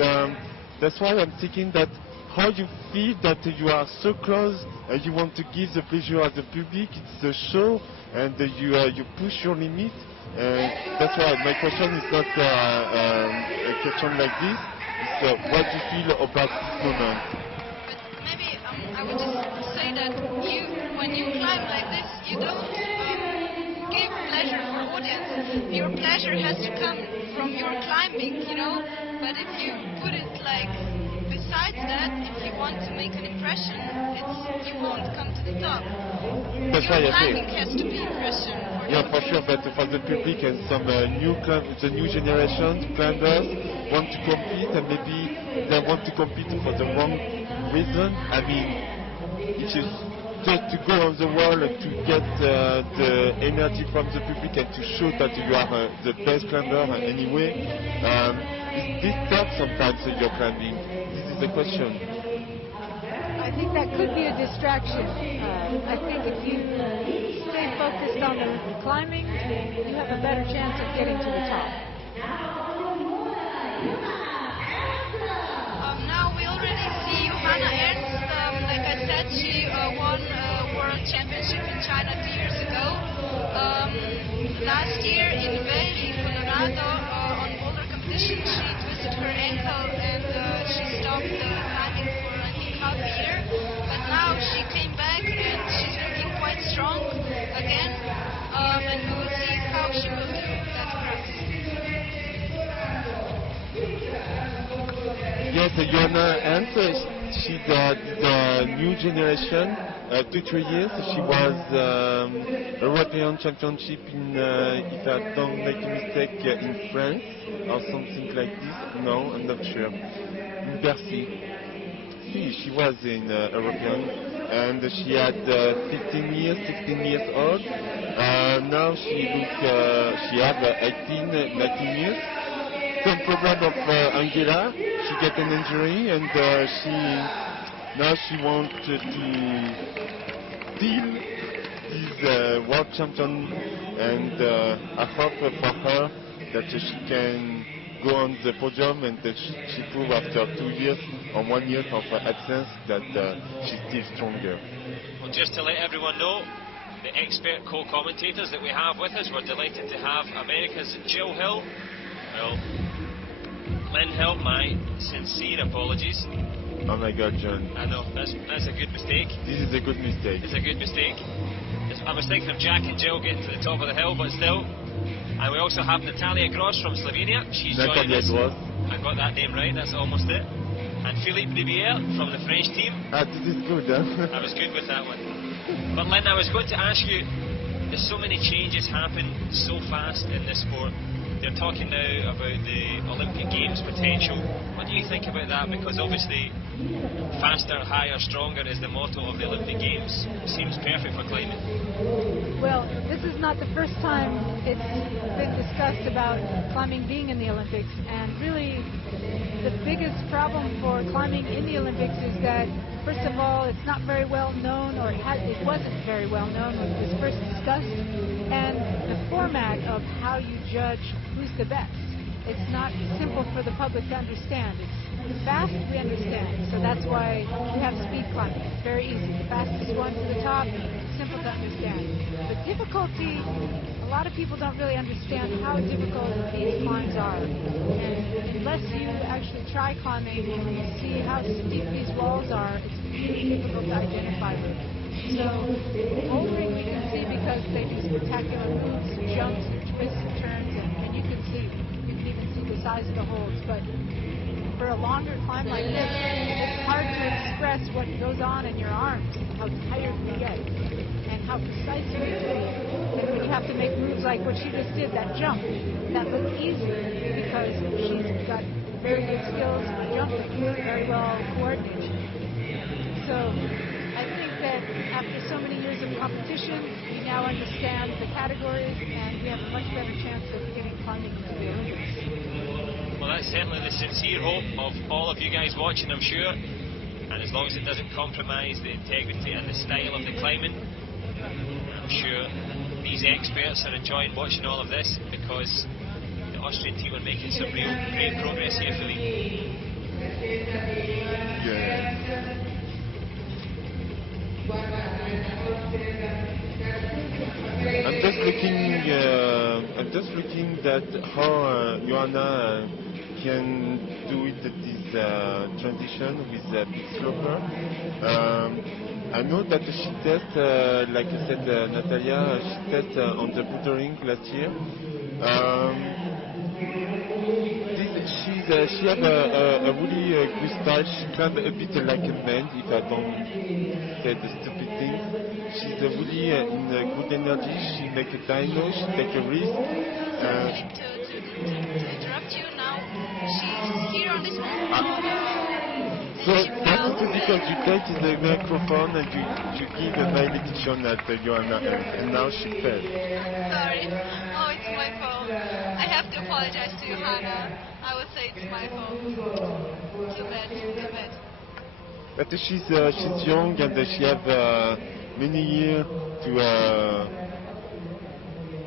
that's why I'm thinking that how you feel that you are so close, you want to give the pleasure of the public, it's the show, and you push your limit. That's why my question is not a question like this. It's what you feel about this moment. But maybe I would just say that when you climb like this, you don't give pleasure for audience. Your pleasure has to come from your climbing, But if you put it like besides that, if you want to make an impression, you won't come to the top. That's why I say. Climbing has to be impression. Yeah, for sure, but for the public and some the new generation climbers want to compete and maybe they want to compete for the wrong reason. I mean, if you just to go on the wall to get the energy from the public and to show that you are the best climber anyway, is this tough sometimes in your climbing? This is the question. I think that could be a distraction. I think if you stay focused on the climbing, you have a better chance of getting to the top. Now we already see Johanna Ernst. Like I said, she won World Championship in China 2 years ago. Last year in Vail, Colorado, on Boulder competition, she twisted her ankle and she stopped climbing for I think half a year. But now she came back and she's looking quite strong again. And yes, Joanna and she's the new generation. 2-3 years, she was European Championship in, if I don't make a mistake, in France or something like this. No, I'm not sure. In Bercy. See, she was in European, and she had 15 years, 16 years old. Now she have 18, 19 years. Some problem of Angela. She get an injury, and now she wants to steal this world champion, and I hope for her that she can go on the podium, and that she prove after 2 years or 1 year of absence that she's still stronger. Well, just to let everyone know, the expert co-commentators that we have with us, we're delighted to have America's Jill Hill. Well, Lynn Hill, my sincere apologies. Oh my God, John. I know, that's a good mistake. This is a good mistake. It's a good mistake. I was thinking of Jack and Jill getting to the top of the hill, but still. And we also have Natalia Gross from Slovenia. She's joining us. Gross. I got that name right, that's almost it. And Philippe Rivière from the French team. This is good, huh? I was good with that one. But Lynn, I was going to ask you, there's so many changes happen so fast in this sport. They're talking now about the Olympic Games potential. What do you think about that? Because obviously, faster, higher, stronger is the motto of the Olympic Games. Seems perfect for climbing. Well, this is not the first time it's been discussed about climbing being in the Olympics. And really, the biggest problem for climbing in the Olympics is that, first of all, it's not very well known, or it wasn't very well known when it was first discussed. And the format of how you judge who's the best. It's not simple for the public to understand. It's fast, we understand. So that's why we have speed climbing. It's very easy. The fastest one to the top, simple to understand. The difficulty, a lot of people don't really understand how difficult these climbs are. And unless you actually try climbing and you see how steep these walls are, it's really difficult to identify them. So bouldering we can see because they do spectacular moves, jumps, twists, and turns, and you can even see the size of the holds. But for a longer climb like this, it's hard to express what goes on in your arms, how tired you get, and how precise you can be. And when you have to make moves like what she just did, that jump, that looks easy because she's got very good skills for jumping, very well coordinated. So I think that after so many years of competition, we now understand the categories, and we have a much better chance of getting climbing into the Olympics. Well, that's certainly the sincere hope of all of you guys watching, I'm sure. And as long as it doesn't compromise the integrity and the style of the climbing, I'm sure these experts are enjoying watching all of this, because the Austrian team are making some real great progress here, Philippe. Yeah. I'm just looking at how Joanna can do it, this transition with a big sloper. I know that she tested, like I said, Natalia, she tested on the bouldering last year. She has a really good style. She climbs a bit like a man, if I don't say the stupid thing. She's really in good energy. She makes a dyno, she takes a risk. To interrupt you now, she's here on this one. So that's because you take the microphone and you give a malediction at Joanna, and now she fell. Sorry. Oh, it's my fault. I have to apologize to Johanna. I would say it's my fault. Too bad. But she's young, and she has many years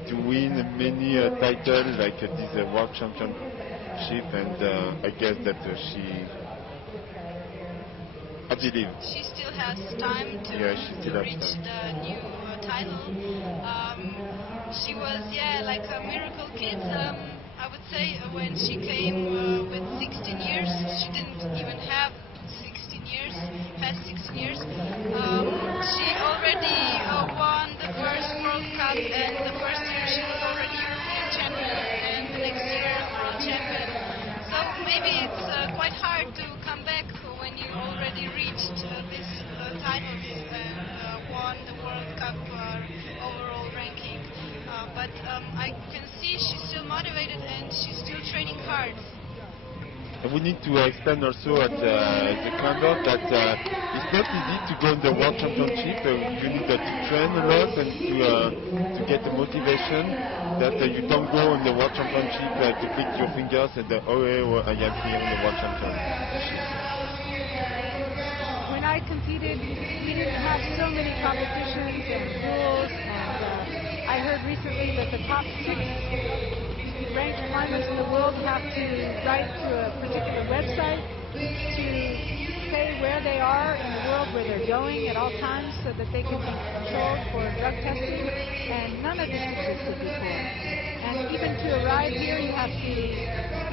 to win many titles like this World Championship, and I guess that I believe. She still has time to reach the new title. She was, like a miracle kid. I would say when she came with 16 years, she didn't even have 16 years, past 16 years. She already won the first World Cup, and the first year she was already European champion, and the next year world champion. So maybe it's quite hard to come I can see she's still motivated and she's still training hard. And we need to explain also at the camber that it's not easy to go in the World Championship. You need to train a lot and to get the motivation that you don't go in the World Championship to click your fingers and I am here in the World Championship. When I competed, we didn't have so many competitions and rules, and I heard recently that the top 6 ranked climbers in the world have to write to a particular website to say where they are in the world, where they're going at all times, so that they can be controlled for drug testing, and none of this existed before. And even to arrive here, you have to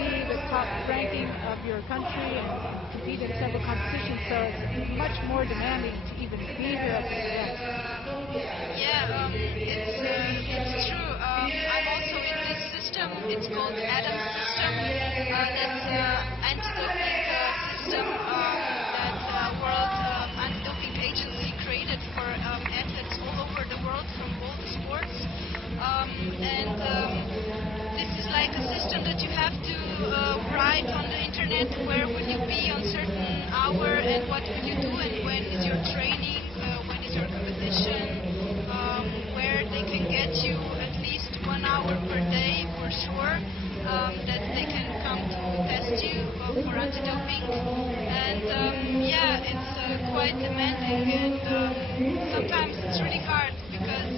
be the top ranking of your country and compete in several competitions, so it's much more demanding to even be here at this event. Yeah, it's true. I'm also in this system. It's called ADAM system. That's anti-doping system that World Anti-Doping Agency created for athletes all over the world from all the sports. This is like a system that you have to write on the internet. Where will you be on certain hour and what will you do and when is your training, when is your competition, where they can get you at least 1 hour per day for sure, that they can come to test you for anti-doping. And yeah, it's quite demanding, and sometimes it's really hard because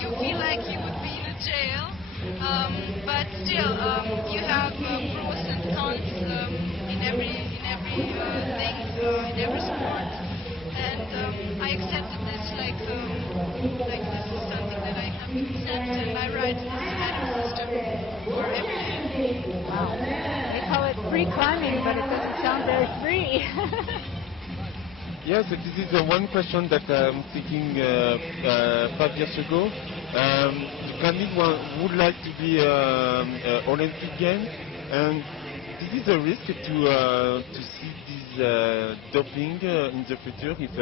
you feel like you would be in a jail, but still you have pros and cons in every thing, in every sport. And I accepted this like this is something that I have to accept, and I write this ADAM system for everything. Wow. They call it free climbing, but it doesn't sound very free. Yes, this is one question that I'm thinking 5 years ago. The climbing would like to be Olympic Games, and this is a risk to see this doping in the future if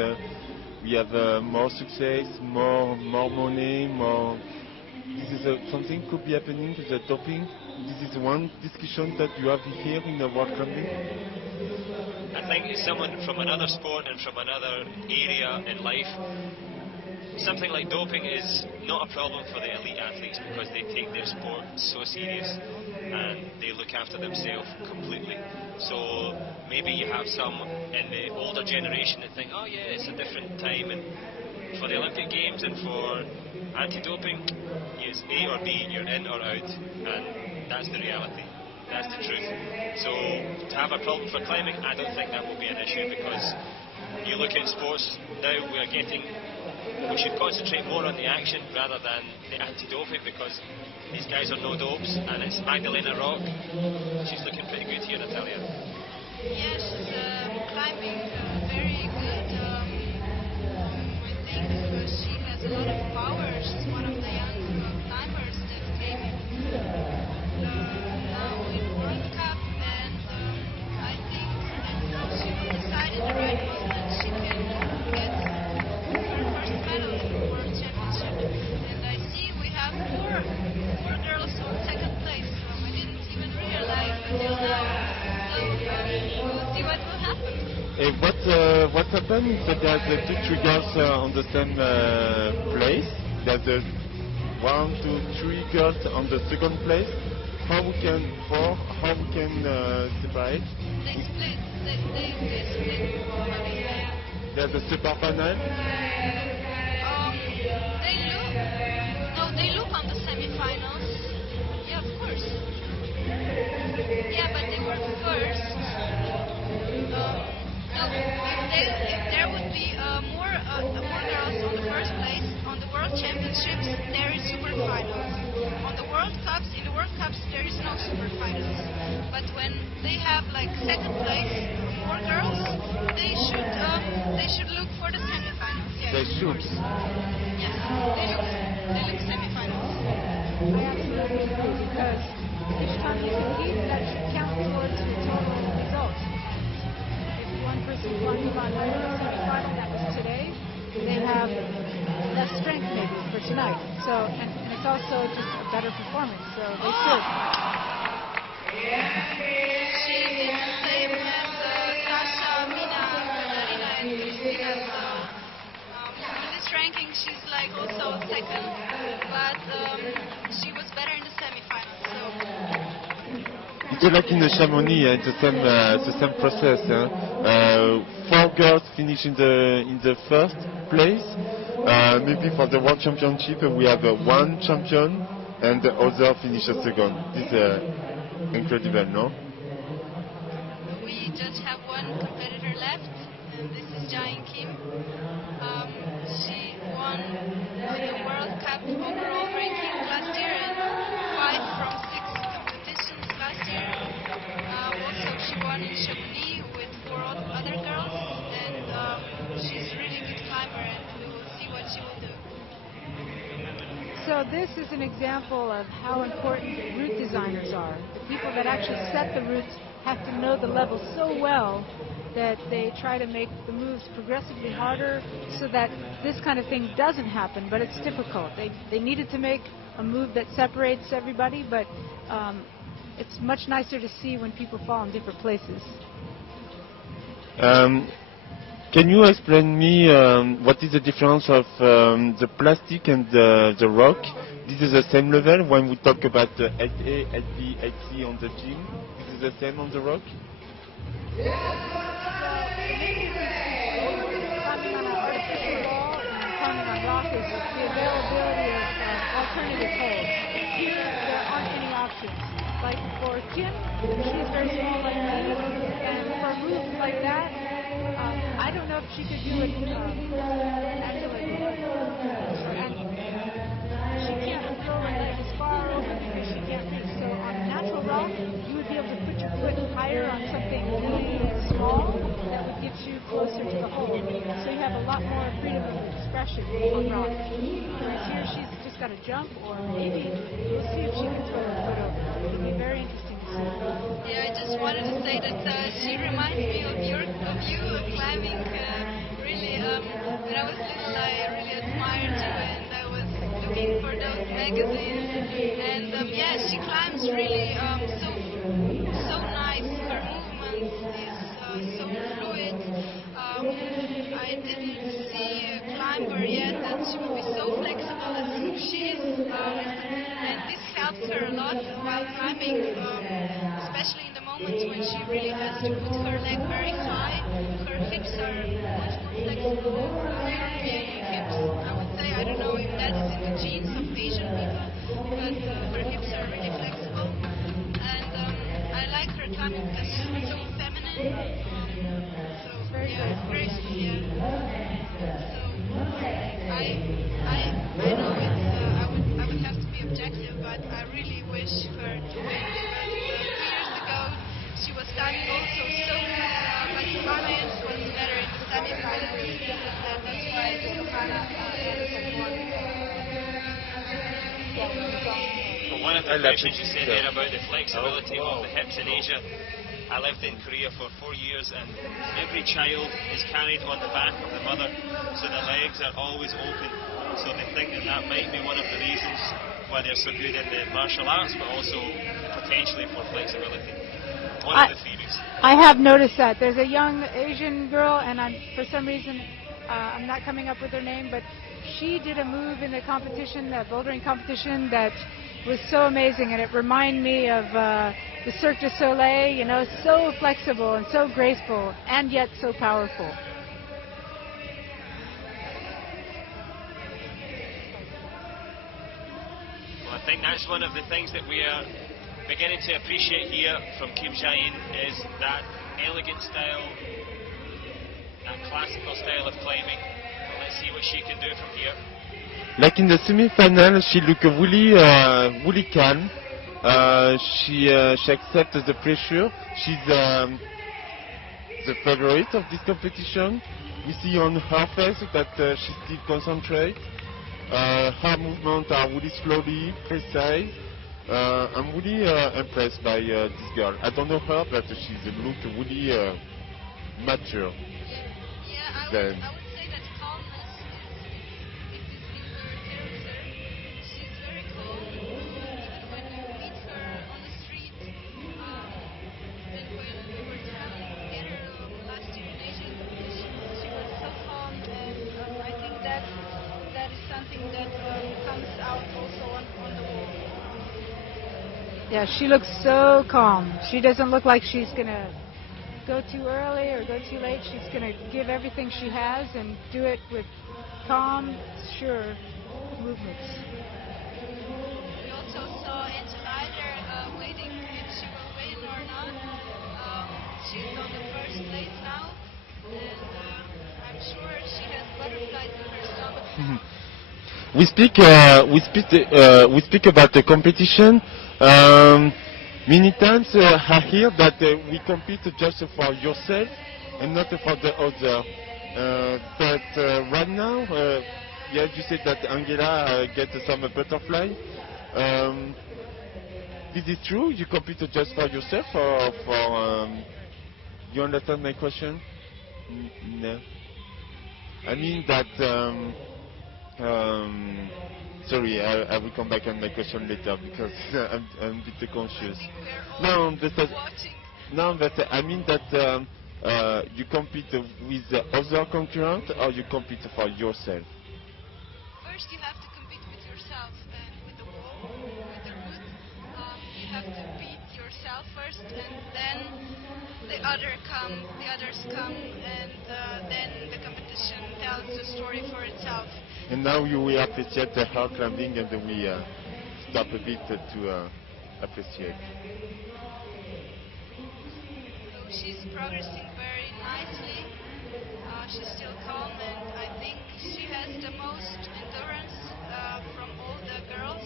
we have more success, more money, more. This is something could be happening with the doping. This is one discussion that you have here in the World Climbing. I think as someone from another sport and from another area in life, something like doping is not a problem for the elite athletes because they take their sport so serious and they look after themselves completely. So maybe you have some in the older generation that think, oh yeah, it's a different time, and for the Olympic Games and for anti-doping, it's A or B, you're in or out, and that's the reality. That's the truth. So to have a problem for climbing, I don't think that will be an issue, because you look at sports now, we should concentrate more on the action rather than the anti-doping, because these guys are no dopes, and it's Magdalena Rock. She's looking pretty good here, Natalia. Yeah, she's climbing very good. I think she has a lot of power. She's one of the young climbers that came in now in World Cup, and I think that she will decide at the right moment she can get her first medal in the World Championship. And I see we have four girls on second place. I didn't even realize until now. So we'll see what will happen. What happened is that there's 2 girls on the same place. There's 1, 2, 3 girls on the second place. How we can separate? They split. They split. There's a separate panel. They look on the semifinals. Yeah, of course. Yeah, but they were first. If there would be more girls on the first place on the World Championships, there is super finals. On the World Cups, in the World Cups, there is no super finals. But when they have like second place, more girls, they should look for the semifinals. Yes, They of should. course. Yes, they look semifinals. I absolutely agree, because each time you compete, that should count towards your total result. If one person climbs on the semifinal, that was today, they have less strength maybe for tonight. So, and it's also just a better performance. So they should. She did the same as Sasha, Mina, Katarina, and Christina. So in this ranking, she's like also second, but she was better in the semifinals. So It's like in the Chamonix, it's the same process. 4 girls finish in the first place. Maybe for the World Championship we have one champion and the other finish a second. This is incredible, no? we just have one competitor left, and this is Jain Kim. She won the World Cup overall ranking last year and 5 from 6 competitions last year. Also, she won in Chamonix with 4 other girls, and she's a really good climber, and we will see what she will do. So this is an example of how important route designers are. The people that actually set the routes have to know the level so well that they try to make the moves progressively harder so that this kind of thing doesn't happen, but it's difficult. They needed to make a move that separates everybody, but it's much nicer to see when people fall in different places. Can you explain me what is the difference of the plastic and the rock? This is the same level when we talk about ITA, LP, IC on the gym. This is the same on the rock? The main difference climbing on an artificial wall and climbing on rock is the availability of alternative holds. Here, there aren't any options. Like for Kim, she's very small like me, and for a move like that, I don't know if she could do it actually. She can't throw her leg as far over because she can't reach. So on a natural rock, you would be able to put your foot higher on something really small that would get you closer to the hole. So you have a lot more freedom of expression on rock. Whereas here, she's just got to jump, or maybe we'll see if she can throw her foot over. It'll be very interesting to see. Yeah, I just wanted to say that she reminds me of you climbing. Really, when I was little, I really admired you, and I was looking for those magazines. And yeah, she climbs really so nice. Her movement is so fluid. I didn't see a climber yet that she would be so flexible as she is, and this helps her a lot while climbing, especially in the moments when she really has to put her leg very high. Her hips are much more flexible. You don't see any hips, I would say. I don't know if that is in the genes of Asian people, but her hips are really flexible. And I like her climbing because she's so feminine. Very graceful, yeah. So I know I would have to be objective, but I really wish her to win because 2 years ago she was climbing also so good, but Science was better in the semifinals, and that's why Johanna Anderson won. Well, one of the questions you said there about the flexibility of the hips in Asia. I lived in Korea for 4 years, and every child is carried on the back of the mother, so the legs are always open. So they think that might be one of the reasons why they're so good in the martial arts, but also potentially for flexibility. One of the theories. I have noticed that. There's a young Asian girl, and for some reason, I'm not coming up with her name, but she did a move in the competition, the bouldering competition, that was so amazing, and it reminded me of the Cirque du Soleil, you know, so flexible and so graceful, and yet so powerful. Well, I think that's one of the things that we are beginning to appreciate here from Kim Jae-in, is that elegant style, that classical style of climbing. Well, let's see what she can do from here. Like in the semi-final, she looked really calm. She accepts the pressure. She's the favorite of this competition. We see on her face that she still concentrates. Her movements are really slowly, precise. I'm really impressed by this girl. I don't know her, but she looks really mature. Yeah, I would say that calmness is in her character. She's very Yeah, she looks so calm. She doesn't look like she's going to go too early or go too late. She's going to give everything she has and do it with calm, sure movements. We also saw Angela waiting if she will win or not. She's on the first place now, and I'm sure she has butterflies in her stomach now. We speak about the competition. Many times I hear that we compete just for yourself and not for the other. But right now, yeah, you said that Angela gets some butterfly. Is it true? You compete just for yourself or for? You understand my question? No. I mean that. Sorry, I will come back on my question later because I'm a bit confused. No, but I mean that you compete with the other concurrent or you compete for yourself. First, you have to compete with yourself and with the wall, with the route. You have to beat yourself first, and then the others come, and then the competition tells the story for itself. And now you will appreciate the hard climbing, and then we stop a bit to appreciate. So she's progressing very nicely. She's still calm, and I think she has the most endurance from all the girls.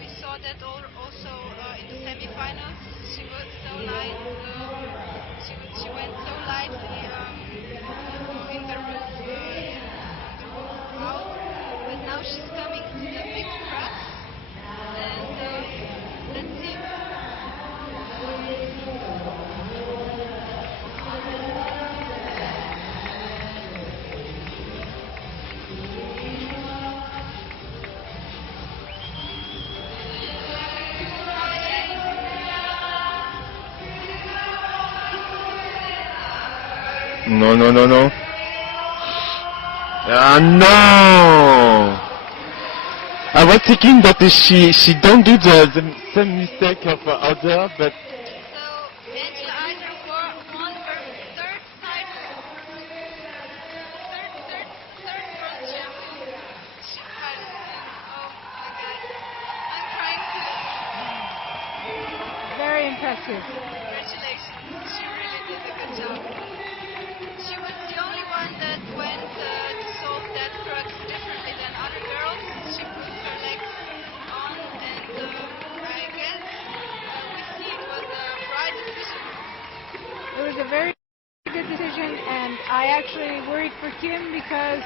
We saw that also in the semifinals. She was so light. She went so lightly in the roof, on the roof out. But now she's coming to the big crux, and let's see. No, no, no, no. No! I was thinking that she don't do the same mistake of other, but So Angela Eiser won her third title, third world championship title, and oh my God, I'm crying too. Very impressive. Congratulations, she really did a good job. She was the only one that went to solve that crux differently than other girls. She put her legs on, and I guess we see it was a Fri decision. It was a very good decision, and I actually worried for Kim because